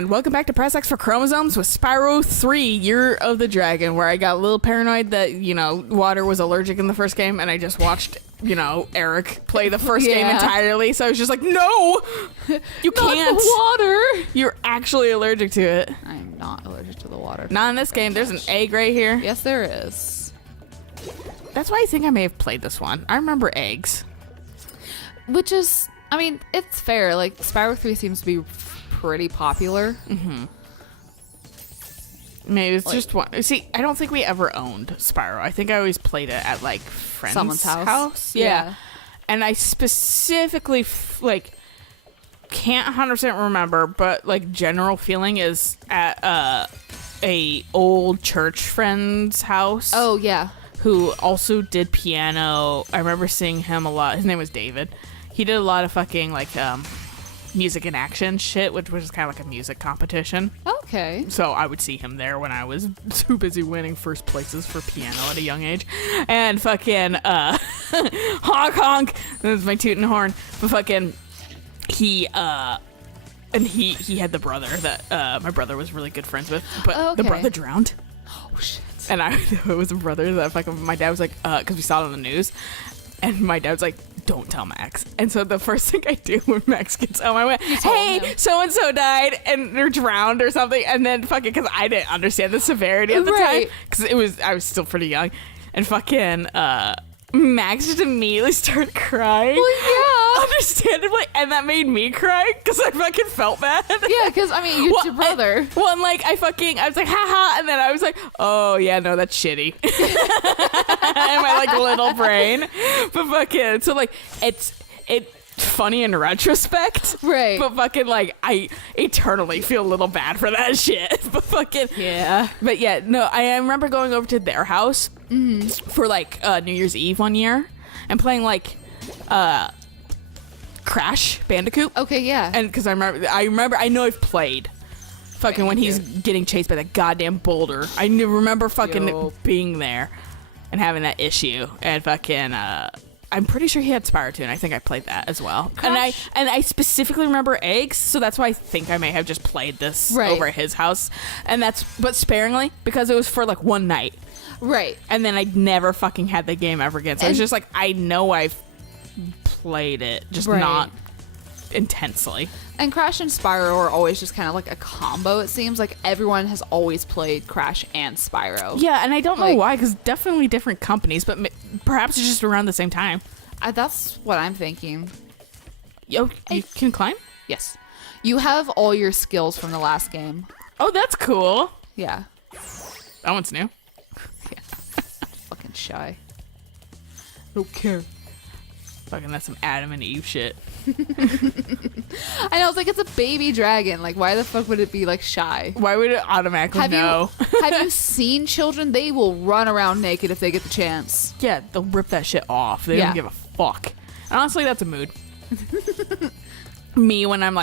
And welcome back to Press X for Chromosomes with Spyro 3, Year of the Dragon, where I got a little paranoid that, water was allergic in the first game, and I just watched, Eric play the first game entirely, so I was just like, no! You can't! Not the water! You're actually allergic to it. I'm not allergic to the water. Not in this game. There's an egg right here. Yes, there is. That's why I think I may have played this one. I remember eggs. Which is, it's fair. Like, Spyro 3 seems to be pretty popular. Mm-hmm. Maybe it's just one. See, I don't think we ever owned Spyro. I think I always played it at, friends' someone's house. Yeah. And I specifically, can't 100% remember, but, general feeling is at a old church friend's house. Oh, yeah. Who also did piano. I remember seeing him a lot. His name was David. He did a lot of fucking, music and action shit, which was kind of like a music competition. Okay. So I would see him there when I was too busy winning first places for piano at a young age. And fucking, honk honk. That was my tooting horn. But fucking, he had the brother that, my brother was really good friends with. But the brother drowned. Oh, shit. And it was a brother that fucking, my dad was like, because we saw it on the news. And my dad was like, don't tell Max. And so the first thing I do when Max gets home, I went, hey, so-and-so died and they're drowned or something. And then fucking, because I didn't understand the severity at the time. Because I was still pretty young. And fucking, Max just immediately started crying. Well, yeah. Understandably. And that made me cry because I fucking felt bad. Yeah, because, it's your brother. And I was like, haha. And then I was like, oh, yeah, no, that's shitty. In my, little brain. But fucking, so, it's funny in retrospect. Right. But fucking, I eternally feel a little bad for that shit. But fucking. Yeah. But yeah, no, I remember going over to their house for, New Year's Eve one year and playing, Crash Bandicoot. Okay, yeah. And because I remember, I know I've played fucking when he's getting chased by that goddamn boulder. I remember fucking being there and having that issue. And fucking, I'm pretty sure he had Spyro 2, and I think I played that as well. Gosh. And I specifically remember eggs, so that's why I think I may have just played this over at his house. And but sparingly, because it was for one night. Right. And then I never fucking had the game ever again. So it's just I know I've played it, just not intensely. And Crash and Spyro are always just kind of a combo, it seems. Everyone has always played Crash and Spyro. Yeah, and I don't know why, because definitely different companies, but perhaps it's just around the same time. That's what I'm thinking. Yo, you can climb? Yes. You have all your skills from the last game. Oh, that's cool. Yeah. That one's new. Yeah. Fucking shy. Don't care. Fucking, that's some Adam and Eve shit. I know, it's a baby dragon. Why the fuck would it be shy? Why would it automatically know? Have you seen children? They will run around naked if they get the chance. Yeah, they'll rip that shit off. They don't give a fuck. And honestly, that's a mood. Me when I'm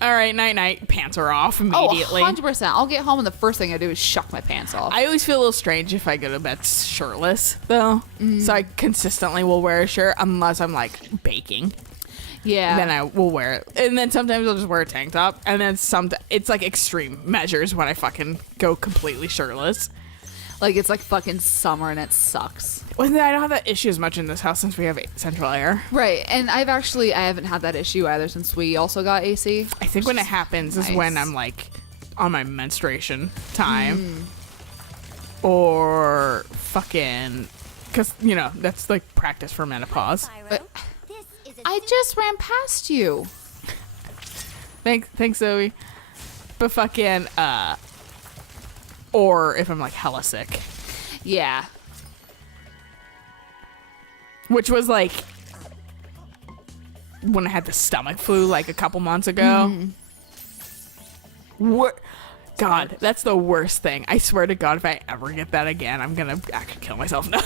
all right, night, pants are off immediately. Oh, 100%. I'll get home and the first thing I do is shuck my pants off. I always feel a little strange if I go to bed shirtless, though. So I consistently will wear a shirt unless I'm baking. Yeah. Then I will wear it. And then sometimes I'll just wear a tank top. And then it's extreme measures when I fucking go completely shirtless. It's fucking summer and it sucks. Well, I don't have that issue as much in this house since we have central air. Right. And I haven't had that issue either since we also got AC. I think when it happens is when I'm on my menstruation time. Or fucking, because, that's practice for menopause. But I just ran past you. Thanks, Zoe. But fucking, or if I'm hella sick. Yeah. Which was when I had the stomach flu a couple months ago. What? God, that's the worst thing. I swear to God, if I ever get that again, I could kill myself. No.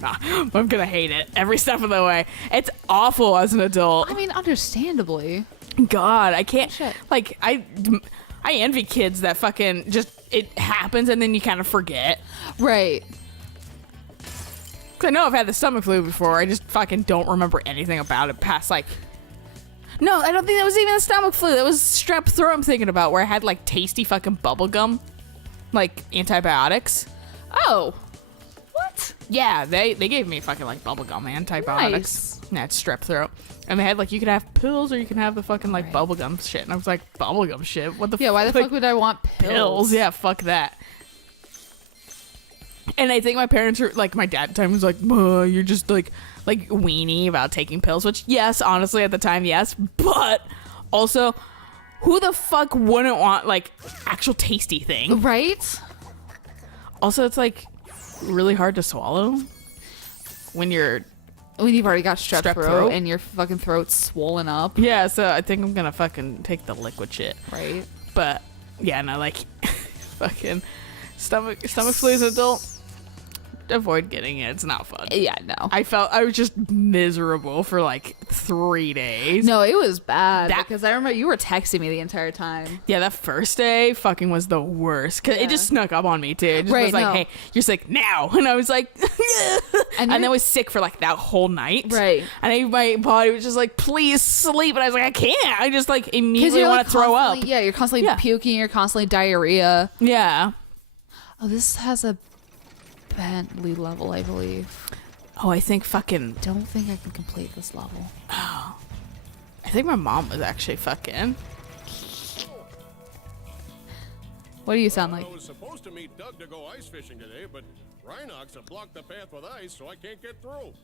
Nah, I'm gonna hate it every step of the way. It's awful as an adult. Understandably. God, I can't. Shit. I envy kids that fucking just it happens and then you kind of forget. Right. Cause I know I've had the stomach flu before. I just fucking don't remember anything about it past No, I don't think that was even a stomach flu. That was strep throat I'm thinking about, where I had like tasty fucking bubble gum, like antibiotics. Oh. What? Yeah, they gave me fucking like bubble gum antibiotics. That's strep throat. And they had like, you could have pills or you can have the fucking like bubble gum shit. And I was like, bubble gum shit? What the Yeah, why the fuck would I want pills? Yeah, fuck that. And I think my parents were like, my dad at the time was like, you're just like weenie about taking pills, which yes, honestly at the time, yes, but also who the fuck wouldn't want like actual tasty thing? Right? Also, it's like really hard to swallow when you've already got strep throat throat and your fucking throat's swollen up. Yeah, so I think I'm gonna fucking take the liquid shit. Right. But yeah, no, like fucking stomach flu as an adult. Avoid getting it. It's not fun. Yeah, no. I was just miserable for like 3 days. No, it was bad because I remember you were texting me the entire time. Yeah, that first day fucking was the worst because it just snuck up on me too. It just was like, hey, you're sick now, and I was like, and then I was sick for like that whole night. Right. And my body was just like, please sleep, and I was like, I can't. I just like immediately want to throw up. Yeah, you're constantly puking. You're constantly diarrhea. Yeah. Oh, this has a Bentley level, I believe. Oh, I think fucking... Don't think I can complete this level. Oh. I think my mom was actually fucking... What do you sound like? I was supposed to meet Doug to go ice fishing today, but Rhinox have blocked the path with ice, so I can't get through.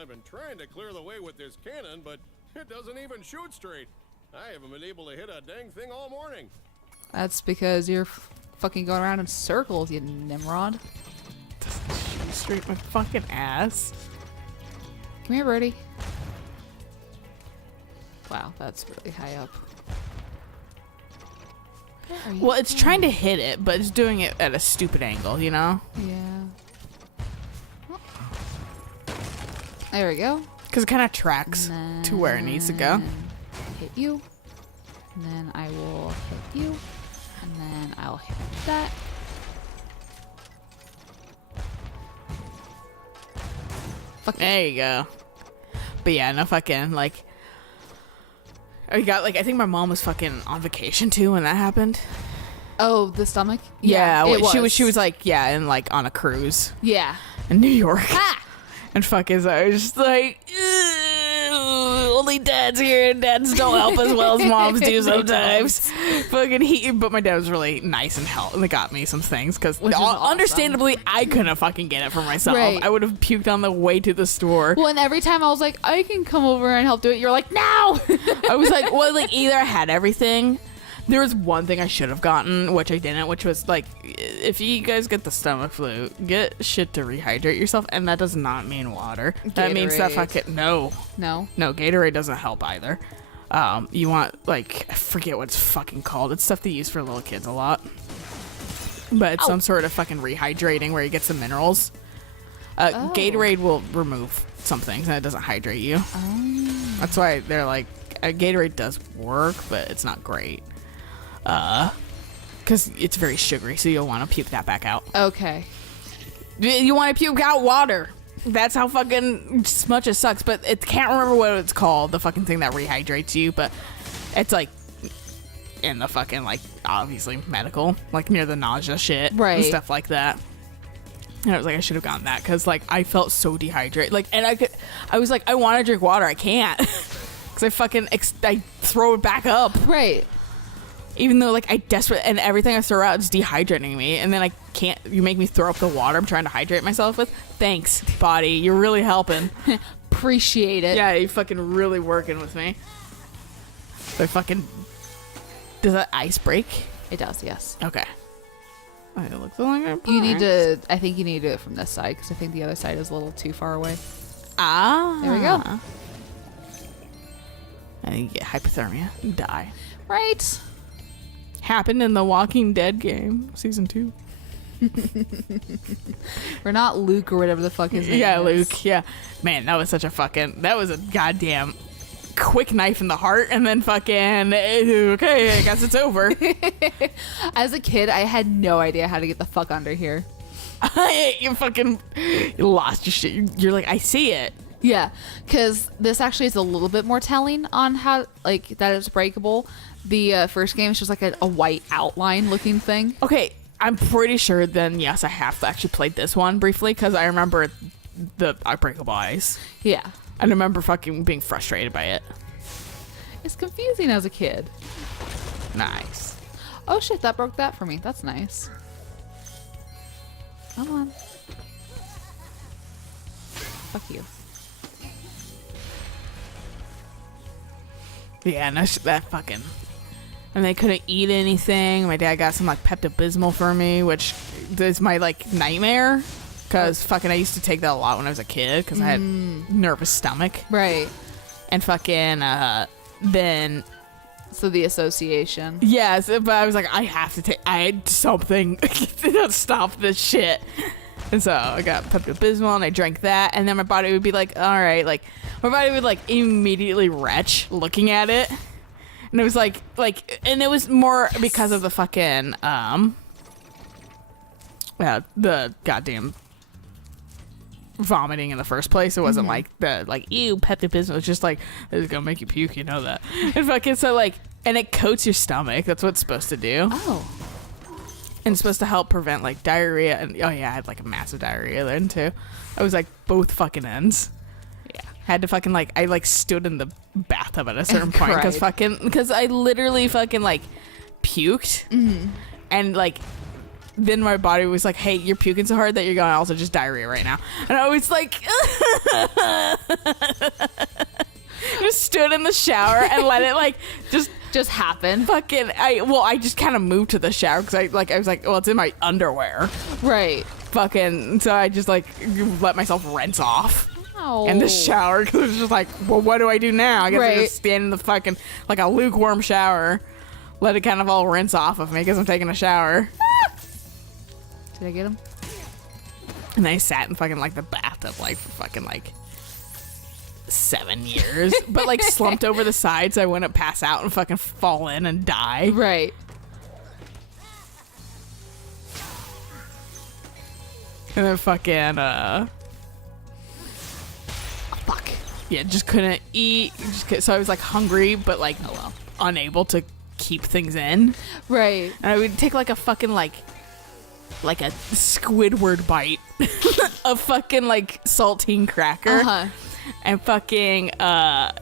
I've been trying to clear the way with this cannon, but it doesn't even shoot straight. I haven't been able to hit a dang thing all morning. That's because you're fucking going around in circles, you Nimrod. Shoot straight my fucking ass. Come here, Birdie. Wow, that's really high up. Well, it's trying to hit it, but it's doing it at a stupid angle, you know? Yeah. There we go. Because it kind of tracks to where it needs to go. Hit you. And then I will hit you. And then I'll hit that. Fuck. There you go. But yeah, no fucking, like... I got, like, I think my mom was fucking on vacation, too, when that happened. Oh, the stomach? Yeah, she was, like, yeah, and, like, on a cruise. Yeah. In New York. Ah! And fucking, so I was just like... only dads here, and dads don't help as well as moms do sometimes. Fucking but my dad was really nice and helped, and they got me some things because understandably I couldn't fucking get it for myself. Right. I would have puked on the way to the store. Well, and every time I was like, I can come over and help do it, you're like, no. I was like, well, like either I had everything. There was one thing I should have gotten, which I didn't, which was like, if you guys get the stomach flu, get shit to rehydrate yourself, and that does not mean water. That means that fucking no, Gatorade doesn't help either. You want, like, I forget what it's fucking called. It's stuff they use for little kids a lot, but it's some sort of fucking rehydrating where you get some minerals. Gatorade will remove some things and it doesn't hydrate you. That's why they're like, Gatorade does work, but it's not great. Because it's very sugary, so you'll want to puke that back out. Okay. You want to puke out water. That's how fucking much it sucks. But it can't remember what it's called, the fucking thing that rehydrates you. But it's like in the fucking, like, obviously medical, like near the nausea shit, right, and stuff like that. And I was like, I should have gotten that because, like, I felt so dehydrated. Like, and I was like, I want to drink water, I can't, because I fucking I throw it back up. Right. Even though, like, I desperate, and everything I throw out is dehydrating me, and then I can't, you make me throw up the water I'm trying to hydrate myself with. Thanks, body. You're really helping. Appreciate it. Yeah, you fucking really working with me. But fucking, does that ice break? It does, yes. Okay. It looks like you need to, I think you need to do it from this side, because I think the other side is a little too far away. Ah. There we go. I think you get hypothermia and die. Right. Happened in the Walking Dead game, season 2. We're not Luke or whatever the fuck his name is. Luke. Yeah. Man, that was such a fucking, that was a goddamn quick knife in the heart, and then fucking, okay, I guess it's over. As a kid, I had no idea how to get the fuck under here. You fucking lost your shit. You're like, I see it. Yeah, because this actually is a little bit more telling on how, like, that it's breakable. The first game is just like a white outline looking thing. Okay, I'm pretty sure then, yes, I have actually played this one briefly because I remember the unbreakable ice. Yeah. I remember fucking being frustrated by it. It's confusing as a kid. Nice. Oh shit, that broke that for me. That's nice. Come on. Fuck you. Yeah, and that fucking... And they couldn't eat anything. My dad got some, like, Pepto-Bismol for me, which is my, like, nightmare. Because fucking I used to take that a lot when I was a kid because I had nervous stomach. Right. And fucking then... So the association. Yes, but I was like, I have to take... I had something to stop this shit. And so I got Pepto-Bismol and I drank that. And then my body would be like, all right. Like, my body would, like, immediately retch looking at it. And it was like, and it was more because of the fucking, the goddamn vomiting in the first place. It wasn't like the, like, ew, Pepto-Bismol. It was just like, this is gonna make you puke, you know that. And fucking, so, like, and it coats your stomach. That's what it's supposed to do. Oh. And it's supposed to help prevent, like, diarrhea. And, oh, yeah, I had, like, a massive diarrhea then, too. I was, like, both fucking ends. Yeah. Had to fucking, like, I, like, stood in the bathtub at a certain point because I literally fucking, like, puked. Mm-hmm. And, like, then my body was like, hey, you're puking so hard that you're going to also just diarrhea right now. And I was like... just stood in the shower and let it, like, just happen. Fucking, I just kind of moved to the shower because I was like, well, it's in my underwear. Right. Fucking, so I just, like, let myself rinse off. Ow. In the shower because it was just like, well, what do I do now? I guess I just stand in the fucking, like, a lukewarm shower, let it kind of all rinse off of me because I'm taking a shower. Did I get him? And I sat in fucking, like, the bathtub, like, for fucking, like, 7 years, but, like, slumped over the side so I wouldn't pass out and fucking fall in and die. Right. And then fucking, fuck. Yeah, just couldn't eat. So I was, like, hungry, but, like, unable to keep things in. Right. And I would take, like, a fucking, like a Squidward bite of fucking, like, saltine cracker. Uh-huh. And fucking,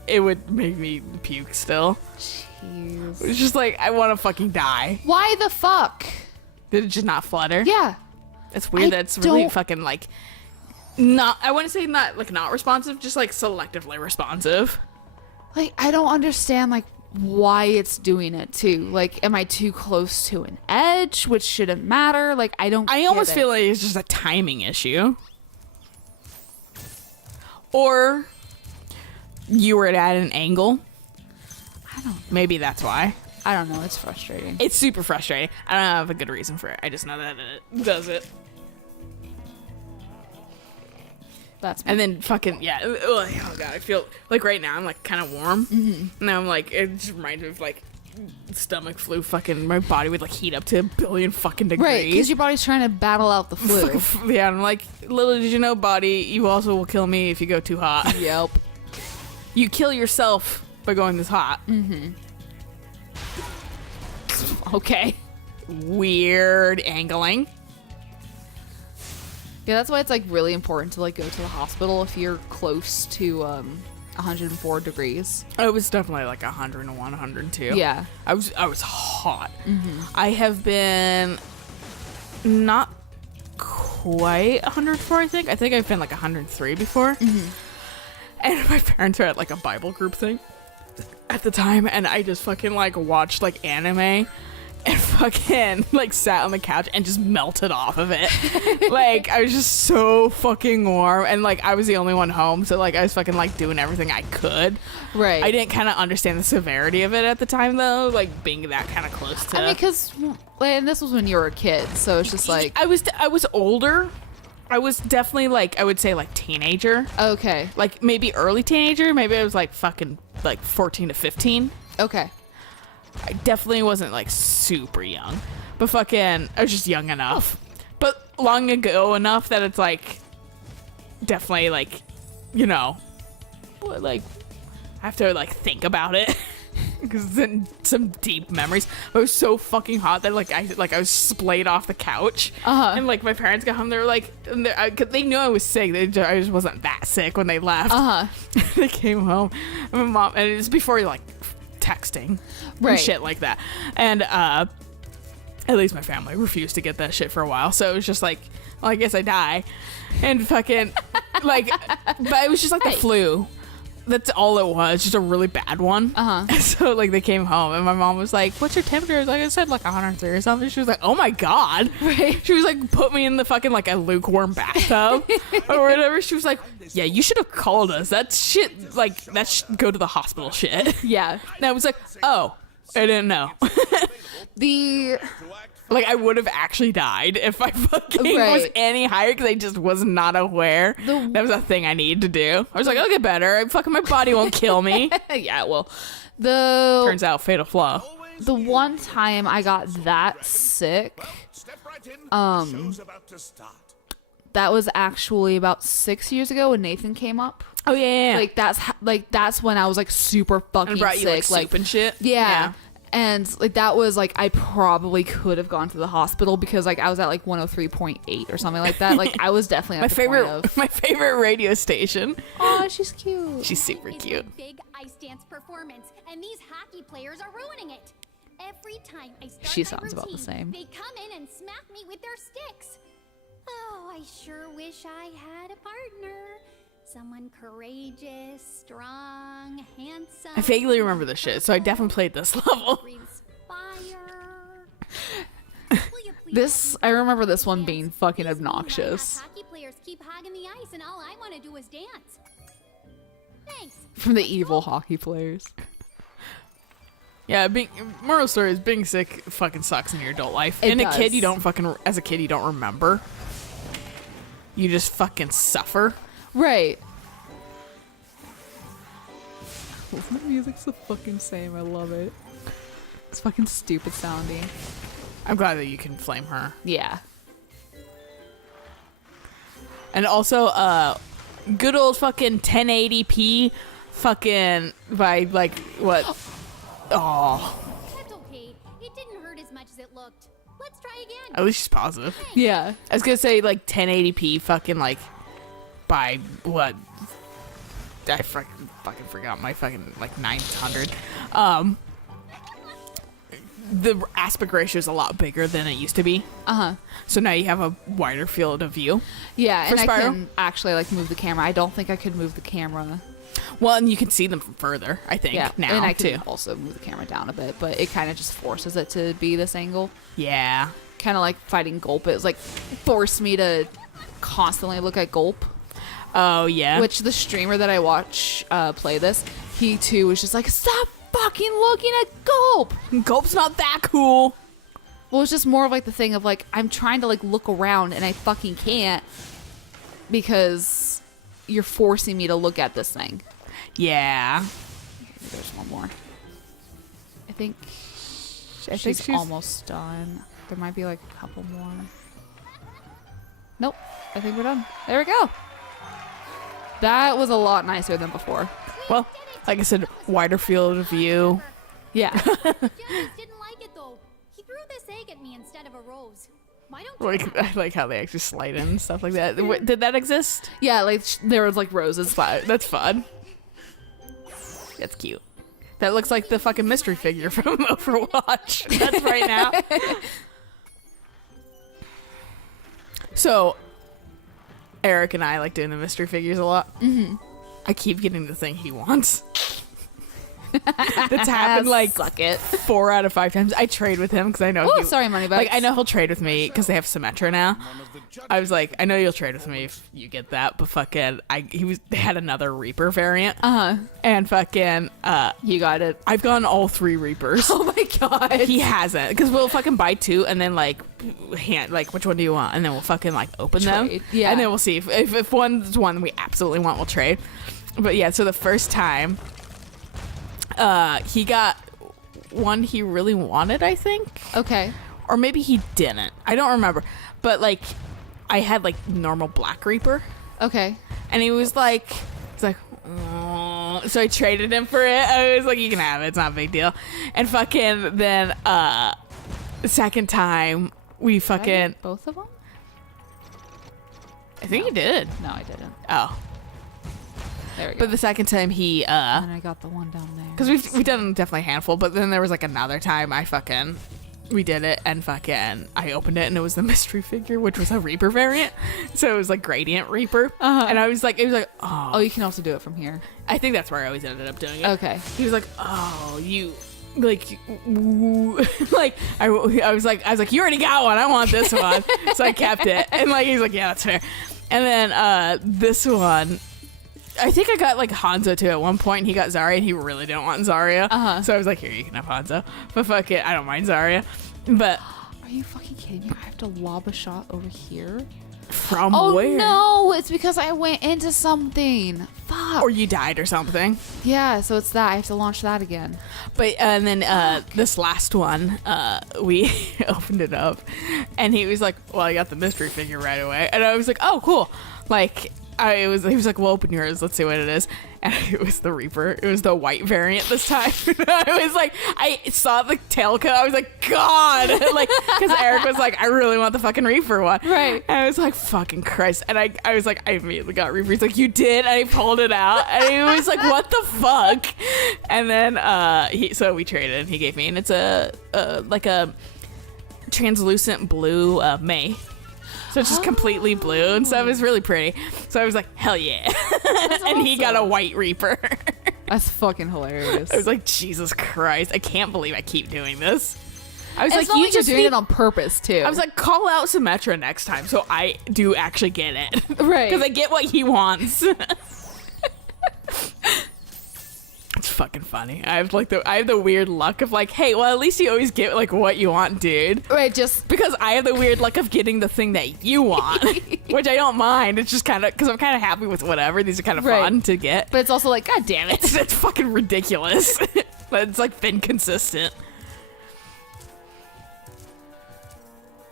it would make me puke still. Jeez. It was just like, I want to fucking die. Why the fuck? Did it just not flutter? Yeah. It's weird that it's really fucking, like, not, I wouldn't say not, like, not responsive, just, like, selectively responsive. Like, I don't understand, like, why it's doing it, too. Like, am I too close to an edge, which shouldn't matter? Like, I almost feel like it's just a timing issue. Or you were at an angle. I don't know. Maybe that's why. I don't know. It's frustrating. It's super frustrating. I don't have a good reason for it. I just know that it does it. That's me. And then fucking, yeah. Oh, God. I feel like right now I'm, like, kind of warm. Mm-hmm. And I'm, like, it just reminds me of, like, stomach flu. Fucking, my body would, like, heat up to 1 billion fucking degrees. Right, because your body's trying to battle out the flu. Yeah, and I'm like, Lily, did you know, body, you also will kill me if you go too hot. Yep. You kill yourself by going this hot. Mm-hmm. Okay. Weird angling. Yeah, that's why it's, like, really important to, like, go to the hospital if you're close to 104 degrees. It was definitely like 101, 102. Yeah. I was hot. Mm-hmm. I have been not quite 104, I think. I think I've been like 103 before. Mm-hmm. And my parents were at like a Bible group thing at the time, and I just fucking like watched like anime and fucking like sat on the couch and just melted off of it. Like, I was just so fucking warm, and like I was the only one home, so like I was fucking like doing everything I could. Right. I didn't kind of understand the severity of it at the time though, like being that kind of close to. I mean, because and this was when you were a kid, so it's just like I was older. I was definitely like, I would say like teenager. Okay. Like maybe early teenager. Maybe I was like fucking like 14 to 15. Okay. I definitely wasn't like super young, but fucking I was just young enough, but long ago enough that it's like definitely like you know, like, I have to, like, think about it. Because then some deep memories. It was so fucking hot that I was splayed off the couch. And like my parents got home, they were like, they knew I was sick. I just wasn't that sick when they left. They came home, and my mom, and it was before like texting and shit like that. And at least my family refused to get that shit for a while. So it was just like, well, I guess I die, and fucking like, but it was just like the flu. That's all it was, just a really bad one. So like they came home and my mom was like, "What's your temperature?" I was like, I said like 103 or something. She was like, "Oh my god!" She was like, "Put me in the fucking like a lukewarm bathtub or whatever." She was like, "Yeah, you should have called us. That shit like that should go to the hospital shit." Yeah. And I was like, "Oh, I didn't know." Like, I would have actually died if I fucking was any higher, because I just was not aware that was a thing I needed to do. I was like, I'll get better. Fucking my body won't kill me. Yeah, well, turns out fatal flaw. The one time I got that sick, that was actually about 6 years ago when Nathan came up. Oh yeah. Like that's when I was like super fucking and brought sick. You, like soup and shit. Yeah. And like that was like I probably could have gone to the hospital because like I was at like 103.8 or something like that. Like I was definitely at my favorite radio station. Oh, she's cute. She's super cute. Big ice dance performance, and these hockey players are ruining it. Every time I start She my sounds routine, about the same. They come in and smack me with their sticks. Oh, I sure wish I had a partner. Someone courageous, strong, handsome. I vaguely remember this shit, so I definitely played this level. I remember this one being fucking obnoxious. Hockey players keep hogging the ice, and all I want to do is dance. Thanks. From the evil hockey players. Yeah, moral story is being sick fucking sucks in your adult life. It And does. as a kid, you don't remember. You just fucking suffer. Right. The music's the fucking same. I love it. It's fucking stupid sounding. I'm glad that you can flame her. Yeah. And also, good old fucking 1080p fucking by like what? Oh. That's okay. It didn't hurt as much as it looked. Let's try again. At least she's positive. Yeah. I was gonna say like 1080p fucking like by what? I fucking forgot my fucking like 900. The aspect ratio is a lot bigger than it used to be. So now you have a wider field of view. Yeah, For and Spyro? I can actually like move the camera. I don't think I could move the camera. Well, and you can see them from further, I think, now and I too. can also move the camera down a bit, but it kind of just forces it to be this angle. Yeah. Kind of like fighting Gulp. It was like forced me to constantly look at Gulp. Oh yeah. Which the streamer that I watch play this, he too was just like, stop fucking looking at Gulp. Gulp's not that cool. Well, it's just more of like the thing of like, I'm trying to like look around and I fucking can't because you're forcing me to look at this thing. Yeah. There's one more. I think she's she's almost done. There might be like a couple more. Nope. I think we're done. There we go. That was a lot nicer than before. Well, like I said, wider field of view. Yeah. Jellies didn't like it though. He threw this egg at me instead of a rose. Why don't you? Like, I like how they actually slide in and stuff like that. Did that exist? Yeah, like there was like roses. That's fun. That's cute. That looks like the fucking mystery figure from Overwatch. That's right now. So, Eric and I like doing the mystery figures a lot. Mm-hmm. I keep getting the thing he wants. That's happened like Suck it. 4 out of 5 times. I trade with him because I know. Oh, sorry, Moneybags. Like I know he'll trade with me because they have Symmetra now. I was like, I know you'll trade with me if you get that, but fucking, they had another Reaper variant. And fucking, You got it. I've gotten all 3 Reapers. Oh my god. He hasn't, because we'll fucking buy 2 and then like which one do you want, and then we'll fucking like open them. Yeah. And then we'll see if one's one we absolutely want, we'll trade. But yeah, so the first time, he got one he really wanted, I think. Okay. Or maybe he didn't. I don't remember. But like, I had like normal Black Reaper. Okay. And he was like, So I traded him for it. I was like, you can have it. It's not a big deal. And fucking then the second time we Did I fucking... get both of them? I think he did. No, I didn't. Oh. There we go. But the second time he... and I got the one down there. Because we've done definitely a handful, but then there was like another time we did it, and fucking I opened it and it was the mystery figure, which was a Reaper variant. So it was like Gradient Reaper. And I was like, it was like, Oh, you can also do it from here. I think that's where I always ended up doing it. Okay. He was like, oh, you, like, like, I was like, you already got one. I want this one. So I kept it. And like, he's like, yeah, that's fair. And then this one, I think I got like Hanzo too at one point, and he got Zarya, and he really didn't want Zarya. So I was like, here, you can have Hanzo. But fuck it, I don't mind Zarya. But Are you fucking kidding me? I have to lob a shot over here? from Oh where? no, it's because I went into something. Fuck. Or you died or something. Yeah, so it's that. I have to launch that again. But and then this last one, we opened it up, and he was like, "Well, I got the mystery figure right away," and I was like, "Oh, cool!" Like he was like, "Well, open yours. Let's see what it is." And it was the Reaper. It was the white variant this time. I was like, I saw the tail cut. I was like, God, like, because Eric was like, I really want the fucking Reaper one. Right. And I was like, fucking Christ. And I was like, I immediately got Reaper. He's like, you did? And I pulled it out. And he was like, what the fuck? And then so we traded, and he gave me, and it's like a translucent blue May. So it's just completely blue and stuff. It's really pretty. So I was like, hell yeah. And he got a white Reaper. That's fucking hilarious. I was like, Jesus Christ. I can't believe I keep doing this. I was It's like, not you like just you're doing need- it on purpose too. I was like, call out Symmetra next time so I do actually get it. Right. Because I get what he wants. It's fucking funny. I have the weird luck of like, hey, well, at least you always get like what you want, dude. right, just Because I have the weird luck of getting the thing that you want, which I don't mind. It's just kind of because I'm kind of happy with whatever. These are kind of Right. fun to get. but it's also like, God damn it. It's fucking ridiculous. But it's like been consistent.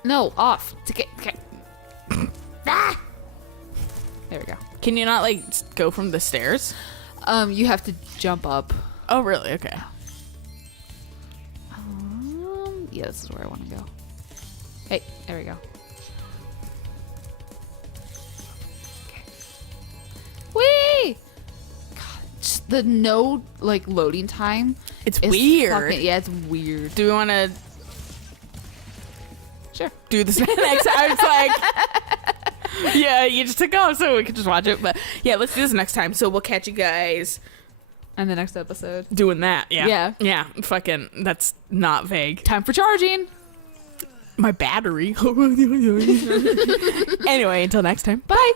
No, off. Okay. Ah! There we go. Can you not like go from the stairs? You have to jump up. Oh, really? Okay. Yeah, this is where I want to go. Hey, there we go. Okay. Whee! God, just the no like loading time. It's is weird. yeah, it's weird. Do we want to Sure. do this next? I was like, yeah, you just took off, so we could just watch it. But yeah, let's do this next time. So we'll catch you guys And the next episode. doing that. Yeah. Yeah. Yeah. Fucking, that's not vague. Time for charging. My battery. Anyway, until next time. Bye.